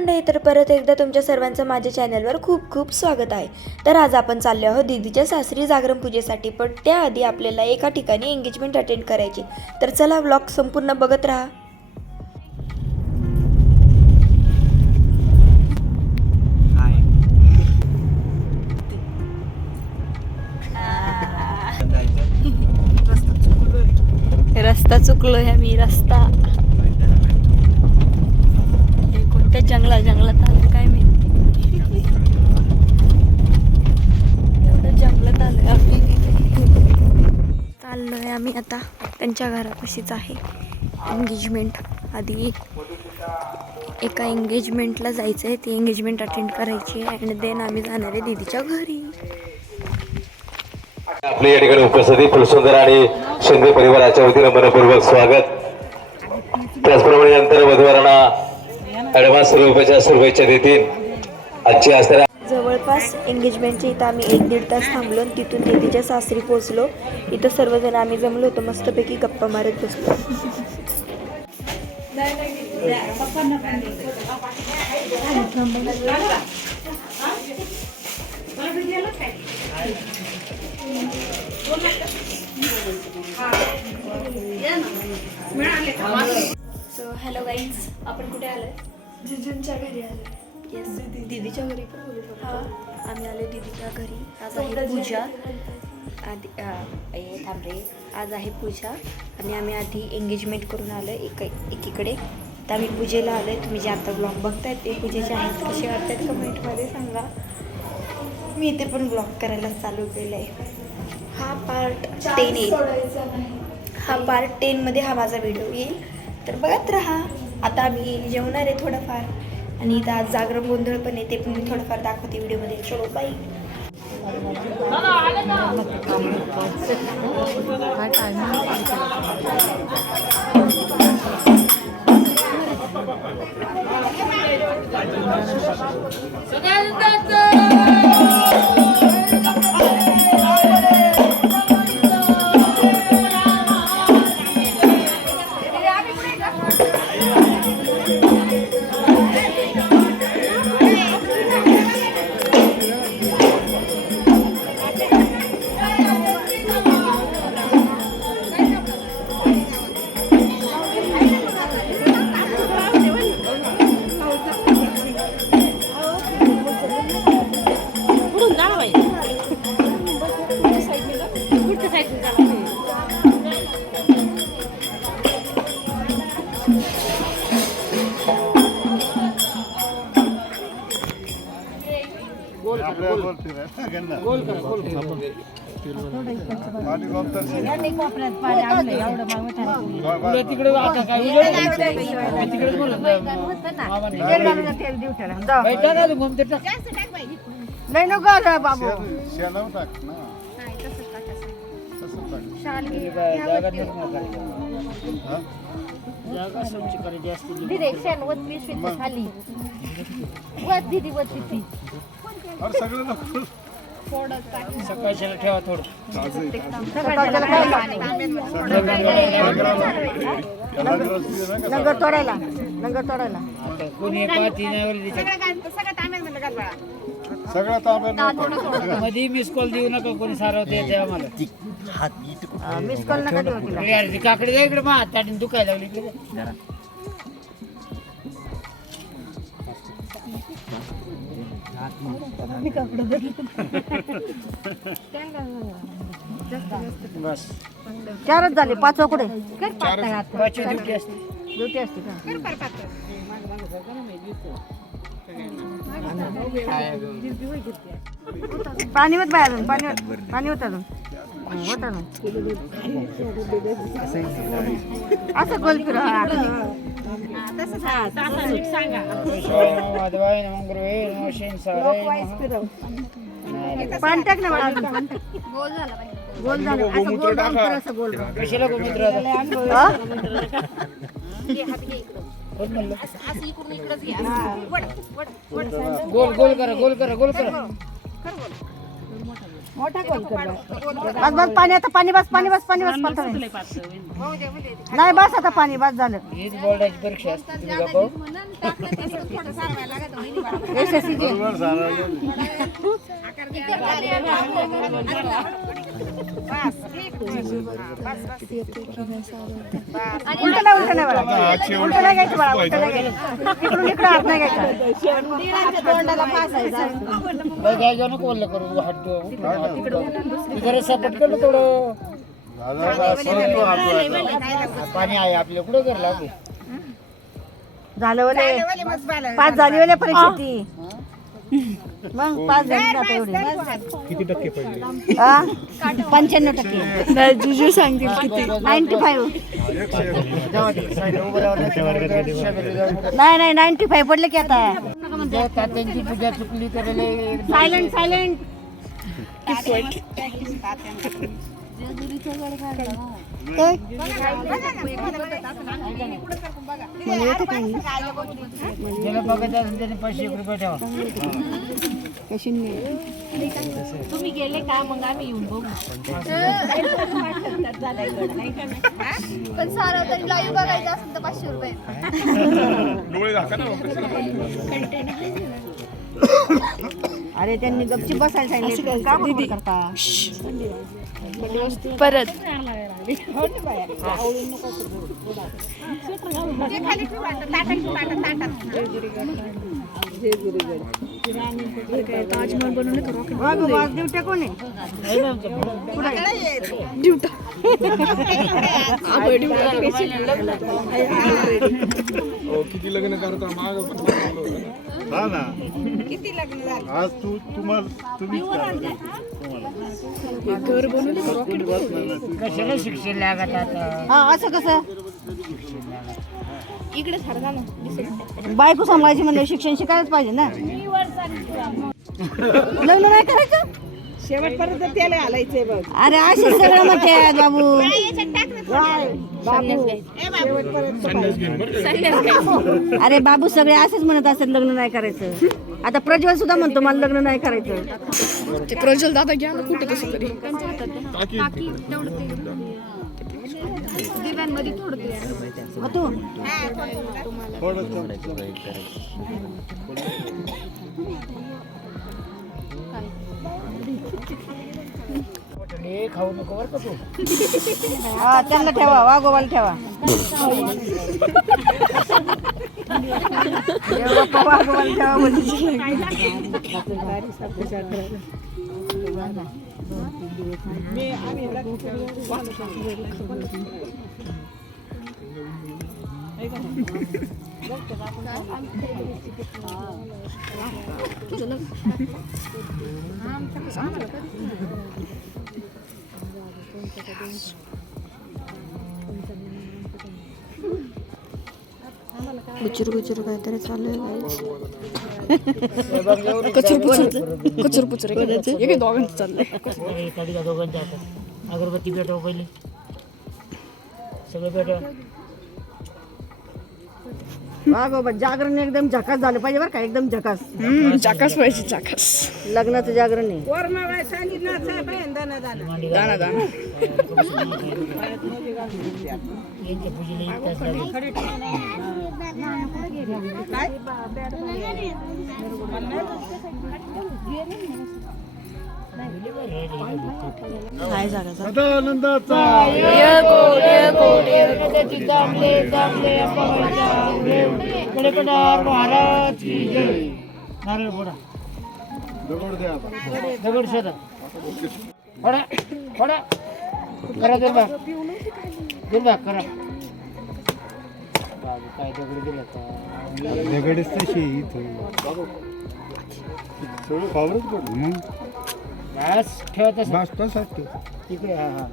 मंडळी, तर परत एकदा तुमच्या सर्वांचं माझ्या चॅनलवर खूप खूप स्वागत आहे। तर आज आपण चाललो आहोत दीदीच्या सासरी जागरण पूजेसाठी, पण त्याआधी आपल्याला एका ठिकाणी एंगेजमेंट अटेंड करायची। तर चला व्लॉग संपूर्ण बघत राहा। रस्ता चुकलोय आम्ही, रस्ता हे कोणत्या जंगलात आलं काय माहिती। एवढं जंगलात आलोय चाललोय आम्ही आता त्यांच्या घरापाशीच आहे एंगेजमेंट। आधी एका एंगेजमेंटला जायचं आहे, ती एंगेजमेंट अटेंड करायची आहे आणि देन आम्ही जाणार आहे दीदीच्या घरी। आपल्या या ठिकाणी उपस्थिती फुलसुंदर आणि शिंदे परिवाराच्या वतीने मनपूर्वक स्वागत। त्याचप्रमाणे नंतर वधूवरांना ॲडव्हान्स स्वरूपाच्या शुभेच्छा देतील। आजची असणाऱ्या जवळपास एंगेजमेंटच्या इथं आम्ही 1-1.5 तास थांबलो, तिथून दीदीच्या सासरी पोहोचलो। इथं सर्वजण आम्ही जमलो होतो, मस्तपैकी गप्पा मारत बसलो। सो हॅलो गाईज, आपण कुठे आलोय? जिजूंच्या घरी आले। येस, दीदीच्या घरी पण बोलू शकतो। आम्ही आले दीदीच्या घरी। आज आहे पूजा, आज आहे पूजा आणि आम्ही आधी एंगेजमेंट करून आलो एकीकडे। तर आम्ही पूजेला आलोय। तुम्ही जे आता ब्लॉग बघतायत ते पूजेचे आहेत, कसे वाटतात कमेंटमध्ये सांगा। मी इथे पण ब्लॉग करायला चालू केलं आहे। हा पार्ट 10 येईल, हा पार्ट 10 मध्ये हा माझा व्हिडिओ येईल, तर बघत राहा। आता आम्ही जेवणार आहे थोडंफार, आणि इथं आज जागरण गोंधळ पण आहे, ते पण मी थोडंफार दाखवते व्हिडिओमध्ये। चलो बाय। नाही नको बाबू, सकाळच्याला ठेवा थोडं। लंगर तोडायला कोणी पाहती नाही मध्ये मिस कॉल देऊ नका, कोणी सारवते येते आम्हाला। मिस कॉल नका देऊ तिला। अरे ती काकडी जा इकडे, मा ताटीन दुखायला लागली इकडे। बस 4च झाले, 5 कुठे? पाचवी ड्युटी असते। ड्युटी असते का? पाणी होत बाय अजून, पाणी होत अजून, होत अजून असं गोल फिरव। पाणी टाक ना मला, गोल झालं असं गोल राऊंड कर, असं गोल कशाला गोमूत्र गोल गोल करा, गोल करा, गोल करा। मोठा गोल कर बस बस पाणी आता पाणी बस पाणी बस पाणी बस पातळ नाही बस आता पाणी बस झालं हीच बोर्डाची परीक्षा असते तुम्ही का पाहू? यशस्वीची उलट नाही बाळा उलट नाही घ्यायचं बाळा उलट नाही घ्यायचं इकडून इकडे हात नाही घ्यायचा तोंडाला फास आहे बाई काय घेऊ नको बोललं करू हात जरा सपोर्ट केलं थोडं पाणी आहे आपल्या कुठं कर लागू झालं वले 5 झाली वले परीक्षा ती मग 5 झाली आता एवढी किती टक्के पडले? 95% जुजू सांगतील किती 95 नाही 95 पडले की आता त्यांची पूजा चुकली तर सायलेंट सायलेंट ज्याला बघायचं असेल त्याने 500 रुपये ठेवा तुम्ही गेले का मग आम्ही येऊन बघू पण सारं तरी लाईव्ह बघायचं असेल तर 500 रुपये डोळे दाखवा ना अरे त्यांनी गपची बसायला सांगितलं का बरोबर करता परत ताजमहल बनवणे का ड्युट्या कोण आहे किती लग्न करता माग हा ना किती लग्न आज तुम्ही घर बनवलं कशाला शिक्षण लागत आता हा असं कसं इकडे सारखा ना बायको सांभाळायची म्हणजे शिक्षण शिकायलाच पाहिजे ना लग्न नाही करायचं शेवटपर्यंत त्याला घालायचंय बघ. अरे असे सगळं म्हणते बाबू अरे बाबू सगळे असेच म्हणत असतात लग्न नाही करायचं आता प्रज्वल सुद्धा म्हणतो मला लग्न नाही करायचं ते प्रज्वल दादा घ्या ना कुठे कसं तरी दिव्यांमध्ये थोडं मग तू खाऊ नको बरं का तू हा त्यांना ठेवा वाघोबाला ठेवा बाप्पा वाघोबाला ठेवा गुचुर गुचुर काहीतरी चालू आहे कचूर पुचर हे दोघांचं चाललंय एखादी दोघांचे हातात अगरबत्ती पेटवा पहिले सगळं पेटवा वाघोबा जागरण एकदम झकास झालं पाहिजे बरं का एकदम झकास चाकास पाहिजे चाकास लग्नाचं जागरण आहे वरमाळा सांगितलं साहेब आहे, दाना दाना. दाना दाना यांच्या पूजेला 1 तास लागेल काय जागा सदानंदाचा महाराज की जय नारळ फोडा दगड द्या दगड शोधा फोडा फोडा करा दुर्भा करा बाबू काय दगड दिलं का दगडच तशी इथं सगळं पावरच पडलं बस ठेवत बस तसाच तो तिकडे हा हा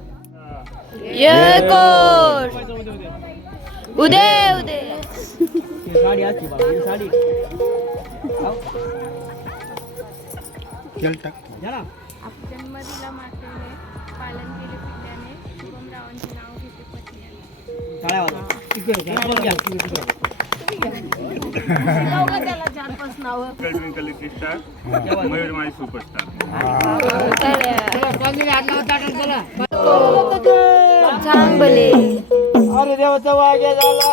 उदय उदय केल टाक जन्मदिला मातेने पालन केले पिल्याने शुभम रावांचे नाव घेते पत्नी कलिकी स्टार मयूर माई सुपरस्टार चांगले अरे देवाचा वाग्या झाला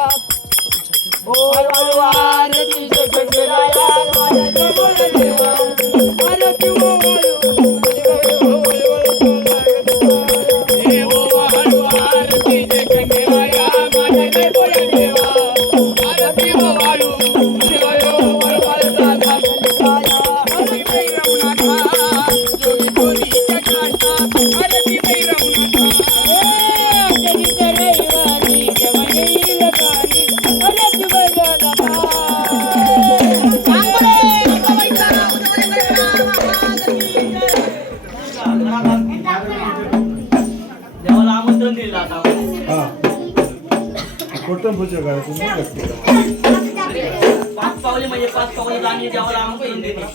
ओ आरतीचे गंगेराया माझ्या जवळ देवा आरती ओ आरतीचे गंगेराया माझ्या जवळ देवा आरती ओ वाळू देवायो वळवळता झाला आरती रमणाथा जोडी बोलीच्या काठा आरती रमणाथा देवी रैवानी देवाने लगानी आरती बजाना देवाला आमंत्रण दिलं आता कुठं पूजा करायचं पाच पावले म्हणजे पाच पावले आणि देवाला आमंत्रण दिलं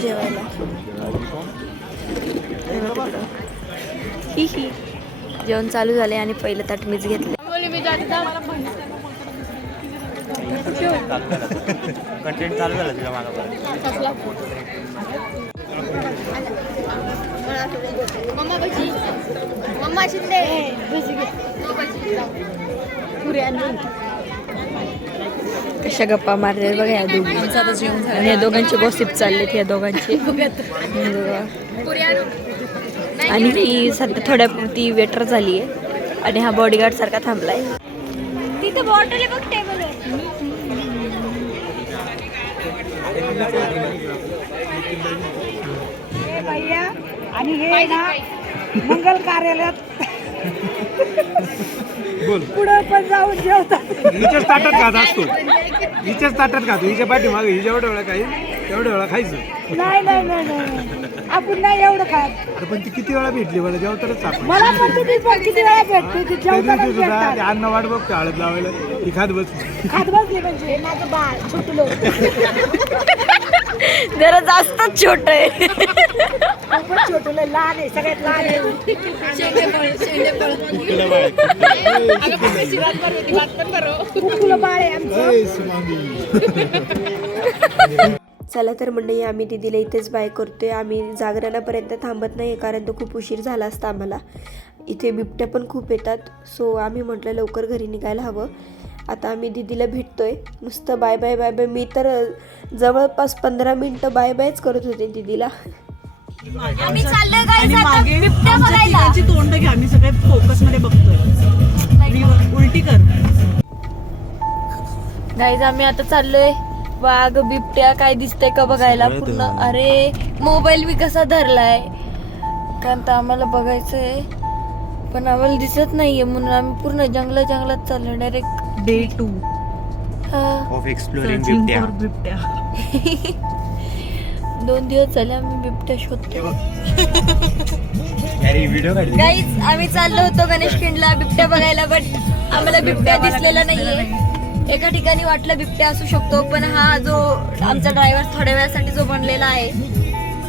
जेवायला ही जेवण चालू झाले आणि पहिलं ताट मीच घेतलं. कंटेंट चालू झालं तुझ्या मागं मम्मा शिंदे कशा गप्पा मारले बघा या दोघी आणि या दोघांचे गॉसिप चाललेत या दोघांचे आणि ही सध्या थोड्यापुरती वेटर झाली आहे आणि हा बॉडीगार्ड सारखा थांबलाय. तिथे बॉटल बघ टेबल भैया आणि हे ना मंगल कार्यालयात पुढं पण जाऊन जेवतात. हिच्याच ताटात खात असतो हिच्याच ताटात खातो हिच्या पाठीमागे ही जेवढ्या वेळा खाईल तेवढ्या वेळा खायचं. नाही नाही नाही नाही आपण नाही एवढं खात. अरे पण ती किती वेळा भेटली मला जेवताच आपण मला पण तुम्ही पण किती वेळा भेटते ती त्या जेवताना दिवशी सुद्धा भेटतात. ते अन्न वाट बघतो हळद लावायला ती खात बस खात बसले म्हणजे माझं बाळ सुटलो जरा जास्तच छोट आहे. खूपच छोटलं लहान आहे सगळ्यात लहान आहे. कुकुलं बाळ आहे आमचं. चला तर मंडळी आम्ही दीदीला इथेच बाय करतोय. आम्ही जागरणापर्यंत थांबत नाही कारण तो खूप उशीर झाला असता आम्हाला. इथे बिबट्या पण खूप येतात सो आम्ही म्हटलं लवकर घरी निघायला हवं. आता आम्ही दीदीला भेटतोय नुसतं बाय बाय बाय बाय. मी तर जवळपास 15 मिनटं बाय बायच करत होते दीदीला. आम्ही चाललोय गाईस आता बिबट्या बघायला. तोंड घ्या आम्ही सगळे फोकस मध्ये बघतोय. उलटी कर. गाईज आम्ही आता चाललोय वाघ बिबट्या काय दिसतंय का बघायला पूर्ण. अरे मोबाईल बी कसा धरलाय कारण तर आम्हाला बघायचंय पण आम्हाला दिसत नाहीये म्हणून आम्ही पूर्ण जंगलात चाललो डायरेक्ट. डे 2 ऑफ एक्सप्लोरिंग बिबट्या 2 दिवस झाले आम्ही बिबट्या शोधतो. व्हिडिओ काढली गाईज आम्ही चाललो होतो गणेशखिंडला बिबट्या बघायला बट आम्हाला बिबट्या दिसलेला नाहीये. एका ठिकाणी वाटलं बिबट्या असू शकतो पण हा जो आमचा ड्रायव्हर थोड्या वेळासाठी जो बनलेला आहे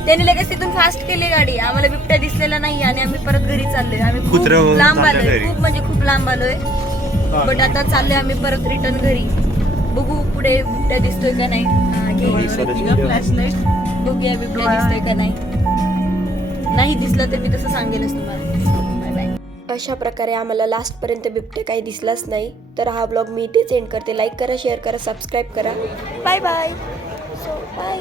त्याने लगेच तिथून फास्ट केली गाडी. आम्हाला बिबट्या दिसलेला नाही आणि आम्ही परत घरी चाललोय. आम्ही खूप लांब आलोय खूप म्हणजे खूप लांब आलोय बट आता चाललोय आम्ही परत रिटर्न घरी. बघू पुढे बिबट्या दिसतोय का नाही. बघूया बिबट्या दिसतोय का नाही दिसलं तर मी तसं सांगेलच तुम्हाला. Bye bye. अशा प्रकारे आम्हाला लास्टपर्यंत बिबट्या काही दिसलाच नाही तर हा ब्लॉग मी इथेच एंड करते. लाईक करा शेअर करा सबस्क्राईब करा. Bye bye. So bye.